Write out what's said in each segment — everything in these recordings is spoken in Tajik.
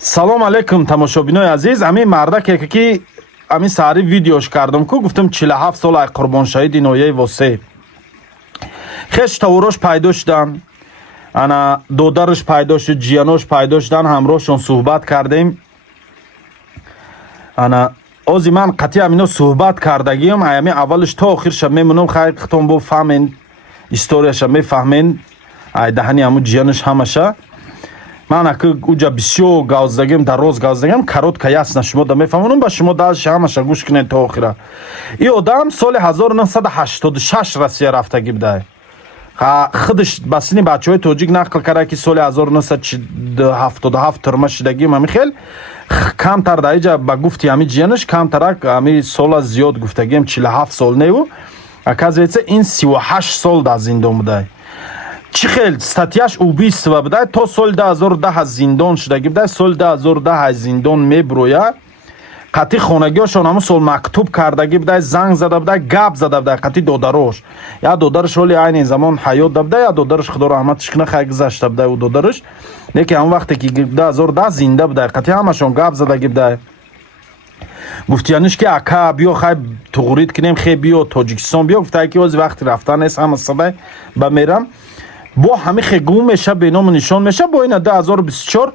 салом алейкум тамошобинои азиз. Ами мардаке ки ами сари видеош кардам ку гуфтам 47 сол ай қурбоншаҳиди ноҳияи Восеъ. хеш тавурош пайдо шудан, ана додараш пайдо шуд, ҷиянош пайдо шудан, ҳамроҳшон суҳбат кардем. Ана ози ман қатъи амино суҳбат кардагиам, ами аввалаш то охирша мемунам, хайр хитон бо фаҳмен историяша мефаҳмен, ай даҳани аму ҷиянаш ҳамаша. ман аки уҷа бисёр гавздагим, дароз гавздагим, коротка ясна шумо да мефаҳмонам, ба шумо дазша ҳамаша гӯш кунед то охира. И одам соли 1986 Россия рафтагӣ будааи. худаш ба сини бачаҳои тоҷик нақл карда ки соли 1977 турма шудагим, ами хел камтар дар иҷа ба гуфти ами ҷиянаш камтарак ами сола зиёд гуфтагим, 47 сол неву, оказывается ин 38 сол дар зиндон будааи. чӣ хел статьяш убийство будааи, то соли 2010 зиндон шудагӣ будааи, соли 2010 зиндон меброя. қатъи хонагиҳошон ҳамун сол мактуб кардагӣ будааи, занг зада будааи, гап зада будааи, қатъи додарош. Я додараш ҳоли айни замон ҳаёт да будааи, я додараш худо раҳматаш куна хай гузашта будааи у додараш. Лекин ҳамун вақте ки 2010 зинда будааи, қатъи ҳамашон гап задагӣ будааи. гуфтияниш ки ака биё хай туғрит кунем, хе биё Тоҷикистон биё. Гуфтае ки ози вақти рафтан нест, ҳама садай ба мерам. бо ҳами хе гум меша, беному нишон меша. бо ина 2024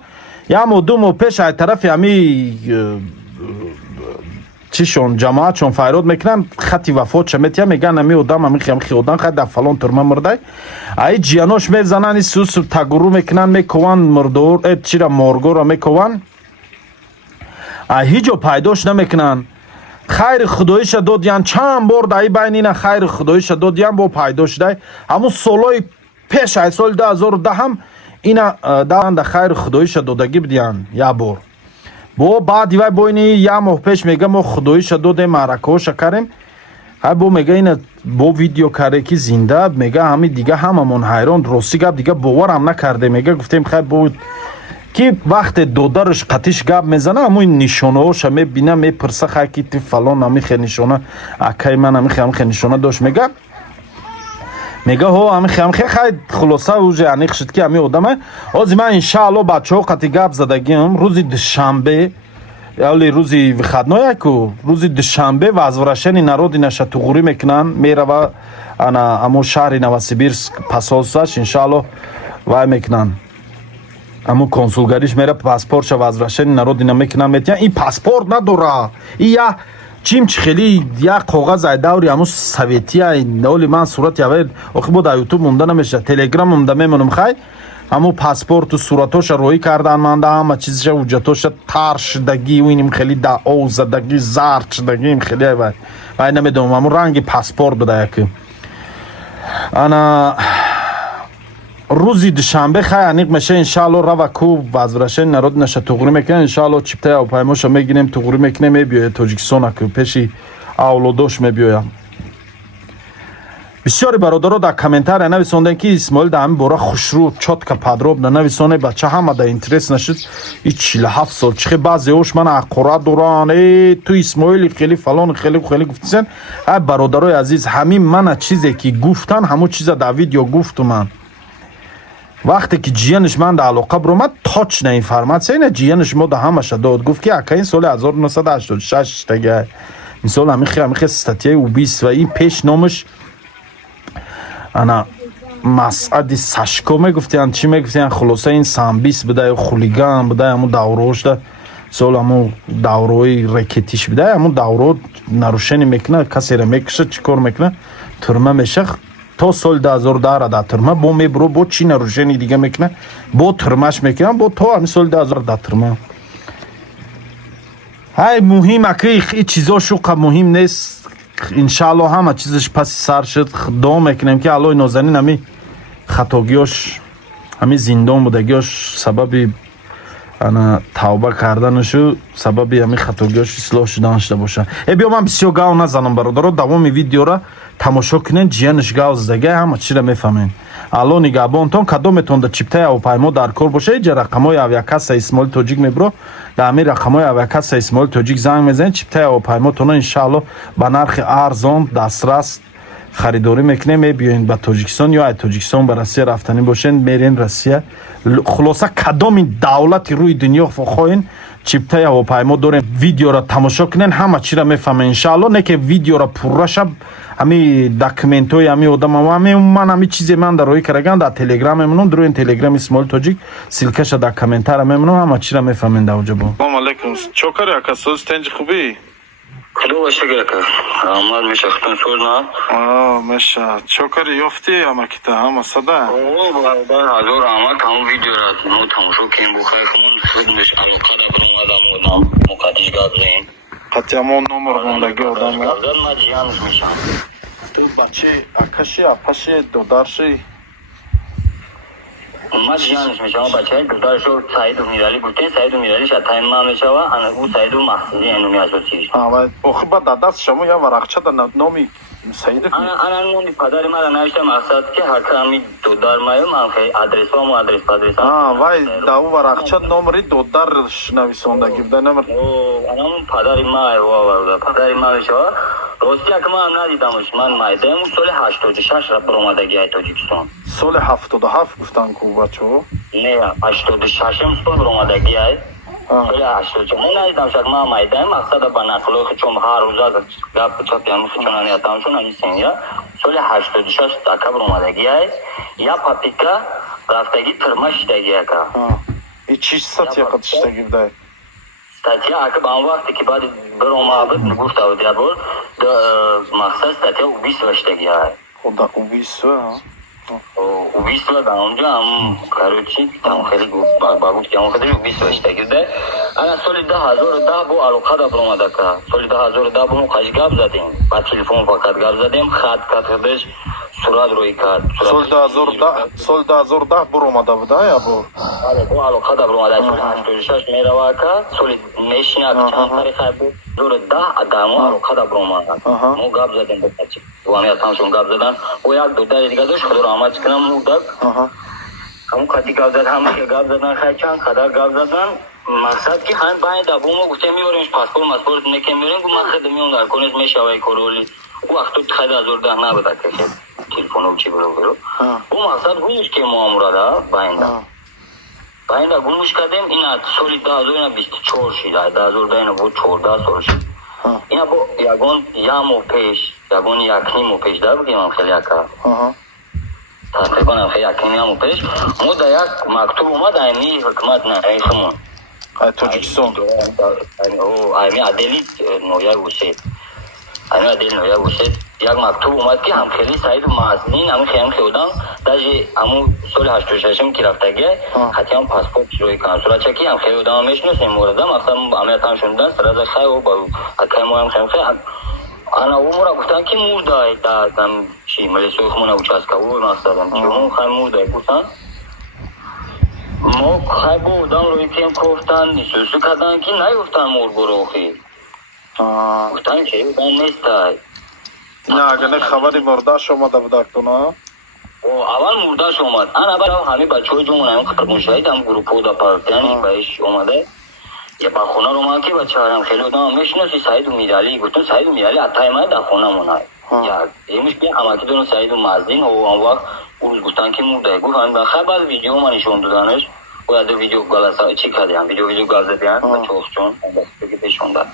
ямо ду моҳ пеш ай тарафи ҳами чишон ҷамоатшон файрод мекунанд, хати вафотша метия, меган ами одам ами одам хай дар фалон турма мурдай. Аи ҷиянош мезананд, и сус тагуру мекунанд, мекованд мурдор чира моргора мекованд. ай ҳеҷ ҷо пайдош намекунанд. хайри худоиша додиянд, чанд бор дар ин байни ина хайри худоиша додиянд, бо пайдо шудай. ҳамун солҳои пеш ай соли 2010 ҳам ина дар хайри худоиша додагӣ будиянд як бор. бо баъди вай бо ини як моҳ пеш мега мо худоиша додем, маъракаҳоша кардем. ҳай бо мега ина бо видео карде ки зинда, мега ҳами дига ҳамамон ҳайрон, рости гап дига боварам накардем. мега гуфтем хай бо ки вақте додараш қатиш гап мезана, ҳамун нишонаҳоша мебина, мепирса хай ки ти фалон ҳами хе нишона акаи ман ҳами хе нишона дошт. мега ҳо ҳами хе хай хулоса уже аниқ шуд ки ҳами одама. ози ман иншаалло бачаҳо қатъи гап задагим, рӯзи душанбе яли рӯзи выходной ку, рӯзи душанбе возвращение народи наша туғурӣ мекунанд, мерава ана ҳамун шаҳри Новосибирск посолствоаш, иншаалло вай мекунанд. ҳамун консулгариш мера паспортша возвращение народи на мекунанд, метия ин паспорт надора, и я чимчи хели як коғаз ай даври ҳамун советия оли ман сурати авел охи бо дар ютуб монда намеша, телеграм монда мемонам. хай ҳамун паспорту суратоша роӣ кардан, манда ҳама чизша ҳуҷҷатоша тар шудагӣ, иним хели да ов задагӣ, зард шудагӣ, им хели вай намедонам ҳамун ранги паспорт буда яки. ана рӯзи душанбе хай аниқ меша, иншаалло рава ку возвращение народи наша туғурӣ мекунем, иншаалло чиптаи ҳавопаймоша мегирем, туғурӣ мекунем, мебиёя Тоҷикистон аку пеши авлодош мебиёя. бисёри бародаро дар комментария нависондем ки Исмоил дар ҳамин бора хушрӯ чотка падробна нависоне, бача ҳама да интерес нашуд. и 47 сол чихе баъзеҳош мана ақора доранд, ту Исмоили хели фалон хели гуфтисен. ай бародарои азиз, ҳамин мана чизе ки гуфтан, ҳамун чиза дар видео гуфту ман. вақте ки ҷиянаш ман да алоқа биромад, точна информатсия ина ҷиянаш мо да ҳамаша дод, гуфт ки ака ин соли 1986 тага мисол ҳамихе статьяи убийства, ин пеш номаш ана масъади сашко мегуфтиянд, чӣ мегуфтиянд, хулоса ин самбис будааи хулиган будааи ҳамун давраҳошда мисол ҳамун давраҳои рекетиш будааи ҳамун давраҳо нарушение мекунад, касеро мекушад, чӣ кор мекунад, турма меша. то соли 2010 дар турма, бо мебро бо чӣ нарушение дига мекунад, бо турмаш мекунад, бо то ҳамин соли 2010 дар турма. ҳай муҳим аки и чизо шуқа муҳим нест. иншаалло ҳама чизаш паси сар шуд. дуо мекунем ки аллои нозанин ҳами хатогиёш, ҳами зиндон будагиёш сабаби ана тавба карданашу, сабаби ҳами хатогиёш ислоҳ шудан шуда бошад. биё ман бисёр гав назанам бародаро, давоми видеора тамошо кунед, ҷиянаш гав задагай, ҳама чиро мефаҳмед. алло нигаҳбонтон, кадометон да чиптаи ҳавопаймо дар кор боша, иҷа рақамҳои авиакасса Исмоил Тоҷик мебро, дар ҳамин рақамҳои авиакасса Исмоил Тоҷик занг мезанед, чиптаи ҳавопаймотона иншаалло ба нархи арзон дастрас خریداری میکنه میبیاین به تاجیکستان یا از تاجیکستان به روسیه رفتنی باشین میرین روسیه خلاصه کدام این دولت روی دنیا خواهین چیپته هواپیما دارین ویدیو را تماشا کنین همه چی را میفهمین انشالله نه که ویدیو را پورا شب همی داکومنت های همی آدم من همی چیزی من در روی کرگان در تلگرام میمونم در این تلگرام اسماعیل تاجیک سیلکش در کامنتار میمونم همه چی را میفهمین در اونجا با سلام علیکم چوکر اکا سوز تنج خوبی خدا باشه که آمد میشه خطون سوز نه میشه چوکر یافتی اما کتا همه صدا برادر حضور آمد همون ویدیو را نو تماشا کنیم بخیر خمون خود میشه علاقه دا برون آدم مقدش گاب زین قطعی همون نمر گندگی آدم گاب زد ما جیانش میشم تو بچه اکشی اپشی دودارشی ما جیانش میشم بچه دودارشو سعید و میرالی بودین سعید و میرالی شتایم ما میشه و او سعید و محصولی اینو میازد چیز آخه با دست شما یا ورقچه در نامی سعید انا نومی پدر ما را نوشته مقصد که هر کمی دودار مایم من خیلی آدرس و مو آدرس پادرس وای دا او ورقچه نمری دودار نویسوندگی بده نمر انا اون پدر ما پدر ما میشه راستی که ما هم ندیدمش من مایدم سال 86 را برآمدگی های تاجیکستان سال 77 گفتن کو بچه نه 86 سال برآمدگی های سال 86 من ندیدمش که ما مایدم مقصد با نقل چون هر روز گپ چطور میفهمن یا تامشون نیستن یا سال 86 تا برآمدگی های یا پاپیکا رفتگی ترمش دیگه کا ای چیز سطحی قدشتگی بده статья акаб ан вақте ки баъди биромабад гуфта будиабол мақсад статья убийства штаги ай худа убийства убийства дар онҷо ам короче там хеле ба гуфти ам қадри убийства штаги да ана соли 2010 бо алоқада биромада ка соли 2010 бо мо қаҷ гап задем ба телефон фақат гап задем хат кардеш сурат рӯй кард сол 2010 биромада буда я бо бо алоқада биромада соли 86 мерава ка соли мешинад чанд тариқа бо 2010 адамо алоқада биромада мо гап задем бачи бо ҳами атамшон гап задан о як додари дига дошт худо раҳмат кунам мурдак ҳамун қати гап зад ҳамаша гап задан хай чанд қадар гап задан мақсад ки ҳам байни да бо мо гуфтем меоремш паспорт маспорт неке меорем гу мақсад меон дар конес мешавай короли او وقت تو خیلی از ورده نبوده که تلفن چی برو او مقصد گوش که معامله باینده گوش کردیم این سالی 2024 شده 2014 بود 14 سال شد اینا با یگان یامو پیش یگان یکنیمو پیش در بودیم هم خیلی اکا تقریبا هم خیلی یکنیمو پیش ما در یک مکتوب اومد ایمی حکمت نه ایخمون تاجیکستان ایمی عدلی نویه گوشید همه دل نویا گوشید یک مکتوب اومد که هم خیلی سعید و معزنین همون خیلی خیودن داجی همون سال 86 که رفتگی حتی هم پاسپورت روی کنسولا چکی هم خیودن هم میشنوسیم موردم اصلا عملیات هم شوندن سرازه خیلی و با حتی ما هم خیلی انا او مورا گفتن که مرده دادم چی ملیسوی خمونه اوچاسکا او مقصدم چی اون خیلی مرده گفتن ما خیلی بودن روی کم کفتن نیسوسو کردن که نیفتن مور بروخی گفتن که اون نیست نه اگه نه خبری مرداش اومده بوده تو نه اول مرداش اومد انا برای همه بچه های جمعون هم خبر مشاهد هم گروپو دا پارتیانی بایش اومده یه با خونه رو من که بچه هم خیلی بودم میشناسی سعید و میرالی گفتن سعید و میرالی اتای من در خونه مونه یکیش که همه که دونم سعید و مزدین و اون وقت اون گفتن که مرده گفت همین بخیر بعد ویدیو من نشون دادنش و یاد ویدیو گلاسا چی کردیم ویدیو گل زدیم بچه اخچون بسیاری پیشون داد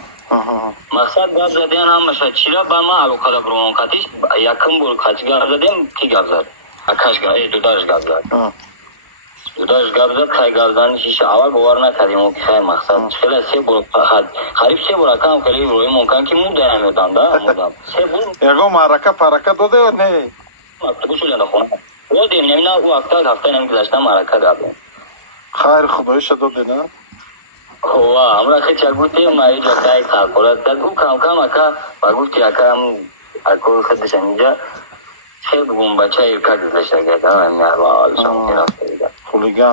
مقصد گپ زدن هم مشه چرا با ما علاقه دا برون کاتیش یکم بول کاچ گپ زدیم کی گپ زد اکاش گپ دودارش گپ زد دودارش گپ زد خای گپ زدن شیشه اول باور نکردیم اون خیر مقصد خیلی سه بول خریب سه بول کام خیلی روی ممکن که مود نمیدن دا مودم سه بول یگو معرکه پرکه داده نه مکتوب شو خونه و دیم نمینا او هفته نمیگذاشتم معرکه دادم خیر خدایش داده نه وا हमरा के चलबुते मारी जताई था कोला तू काम काम का बागुती का हम को खद संजा से गुम बचाई का दशा गया मैं वाल समझा خلیگا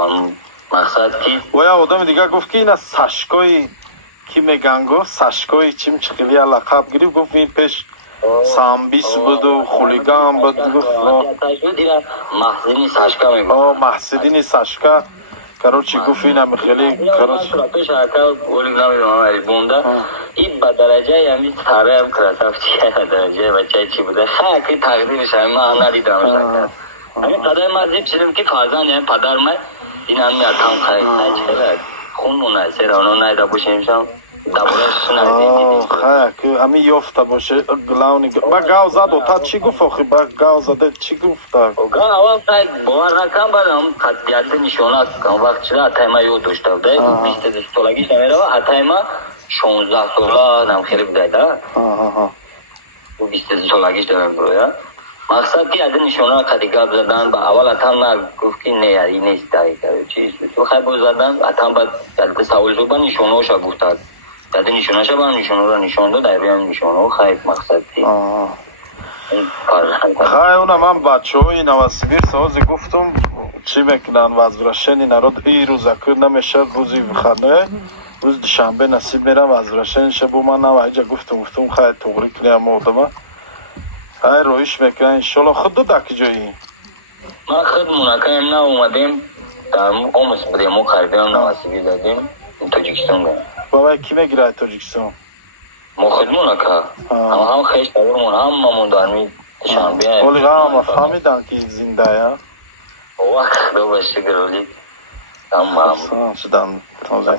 हम مقصد کی و یا آدم دیگه گفت که اینا ساشکوی کی میگن گفت ساشکوی چیم چخیلی لقب گرفت گفت این پیش سامبیس بود و خلیگان بود گفت محسدین ساشکا میگه محسدین ساشکا کروچی گفت اینم خیلی کروچی پیش اکا اولی نمی بونده این با درجه همی ساره هم کراسافچی با درجه بچه چی بوده خیلی تقدیمش همه من ندیدم شکر همین پدر من زیب شدیم که فرزن یعنی پدر من این هم میاد هم خیلی چقدر خون مناسه رانو نیده باشیمشم دبورش ندیدیم خیلی همی یافته باشه گلاونی با گاو زد و تا چی گفت آخی با گاو زده چی گفت اول خیلی باور نکن برم قطعیت نشانه کم وقت شده اتایما یو داشته بوده 20 سالگیش نمیره اتایما 16 ساله نمخیری بوده و 20 سالگیش دارم برویا مقصد که از نشانه قطعی گاب زدن با اول اتام گفت که نه یاری نیست داری کرده چیز تو خیلی بود زدن اتام با دلت سوال شد با نشانه هاشا گفتد از نشانه شا با نشانه را نشانه در بیان نشانه خیلی مقصد که خیلی اونم هم بچه های نوسیبیر سازی گفتم چی میکنن وزرشن این راد ای روز اکر نمیشه روزی بخنه روز دوشنبه نصیب میرم وزرشن شبو من نو ایجا گفتم خیلی توغری کنیم آدم خیلی رویش میکنن انشالله خود دو دکی جایی ما خود مناکیم نه اومدیم در اومس بودیم ما خریبی هم نوسیبی دادیم تاجیکستان گم بابا کی میگیره تاجیکستان ما خود مناکه هم خیش دارمون هم مامون دارمی شنبه ولی هم فهمیدن که زنده یا وقت دو باشی گرولی هم شدن تازه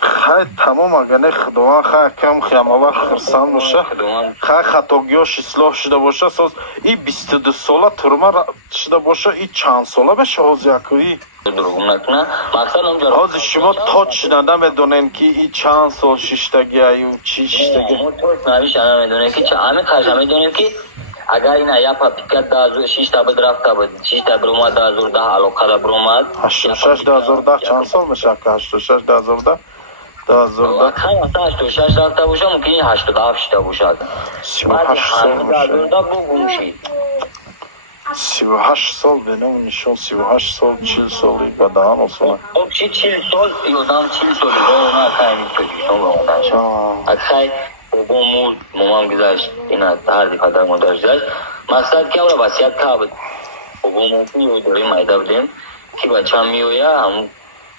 خیلی تمام اگه خداوند خیلی کم خیام اول خرسان باشه خیلی خطاگیاش اصلاح شده باشه ساز این 22 ساله ترمه شده باشه این چند ساله بشه حاضی اکویی دروغم نکنه مقصد اونجا حاضی شما تاچ نمیدونین که این چند سال شیشتگی و چی شیشتگی ما توش نمیش نمیدونه که همه خرش میدونیم که اگر این یا پاپیکت دازو 6 تا بود رفته بود 6 تا بروماد دازو ده علاقه دا بروماد 86 2010 چند سال میشه که 86 2010 خیلی اصلا 86 رفته باشه ممکن 87 شده باشه 38 سال باشه 2010 بگم شید 38 سال بینم نشون 38 سال 40 سالی و ده هم اصلا خب چی 40 سال یادم 40 سال با اونا خیلی توجیشون با اونا خیلی بابامون مامان گذاشت اینا هر دی پدر مادر گذاشت مقصد که اولا وصیت که بود بابامون که داریم مایده بودیم که بچه هم میویه همون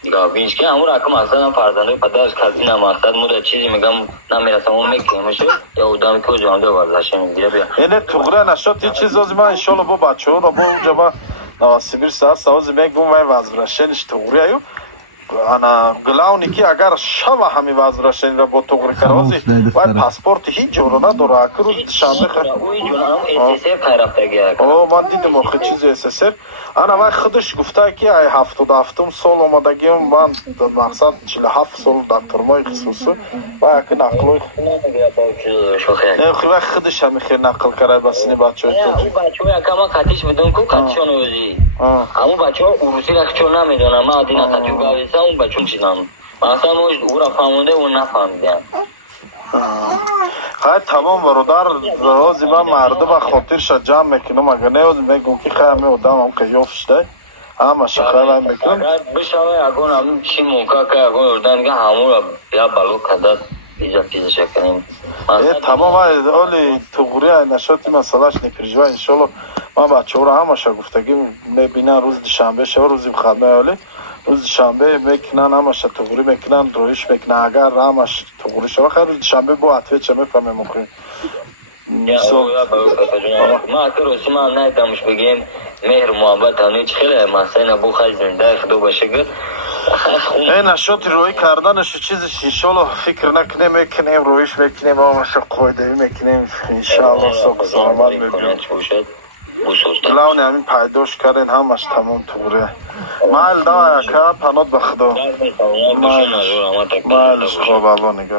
دیگه بینش که همون رکم مقصد هم فرزنده پدرش کسی نه مقصد موده چیزی میگم نمیرسم اون میکنیمشه یا اودم که جانده ورزشه میگیره بیا اینه تغره نشد یه چیز از من انشالله با بچه ها رو با اونجا با نواسیبیر ساعت سوازی میگم وای وزرشنش تغره ایو انا گلاونی که اگر شب همی وزرشن را با تغره کروزی وای پاسپورت هیچ جورو نداره اکر روز شنبه خیلی اوی جونم SSR خیرفتگی من دیدم آخه چیز SSR انا من خودش گفته که ای 77 سال آمدگیم من مقصد 47 سال در ترمای خصوصی و اکر نقلوی خیلی خودش همی خیلی نقل کرده بسینی بچه های اون بچه های اکا ما خطیش بدون که خطیشون اوزی همون بچه ها اروسی رخچون نمیدونم من عادی نخطیو گاویسه اون بچه چیزم مثلا او را فهمونده و نفهمیدم خیلی تمام برادر رازی من مردم خاطرش جمع میکنم اگر نیاز میگم که خیلی آدم هم که یافتشده همه شخیل میکنم اگر بشوه اگون هم چی موقع که اگون اردن که همون را بیا بلو کدد ایجا پیزش کنیم تمام اولی تغریه نشاتی مسئلهش نپریجوه انشالله من بچه ها را همه شا گفتگی میبینن روز دوشنبه شو روزی بخدمه اولی روز شنبه میکنن همش تغری میکنن رویش میکنن اگر همش تغری شو خیلی روز دوشنبه با عطوه چه میفهمه مخوری ما اکر روسی ما هم نیتمش بگیم مهر محبت هنویچ خیلی مسئله نبو خیلی زنده خدو باشه گرد این نشاط روی کردنش چیزش انشالله فکر نکنیم میکنیم رویش میکنیم همش قایده میکنیم انشالله ساق سلامت میبینیم کلاون همین پیداش کردین همش تمام توره مال دا که پنات به خدا مالش خواب الله نگه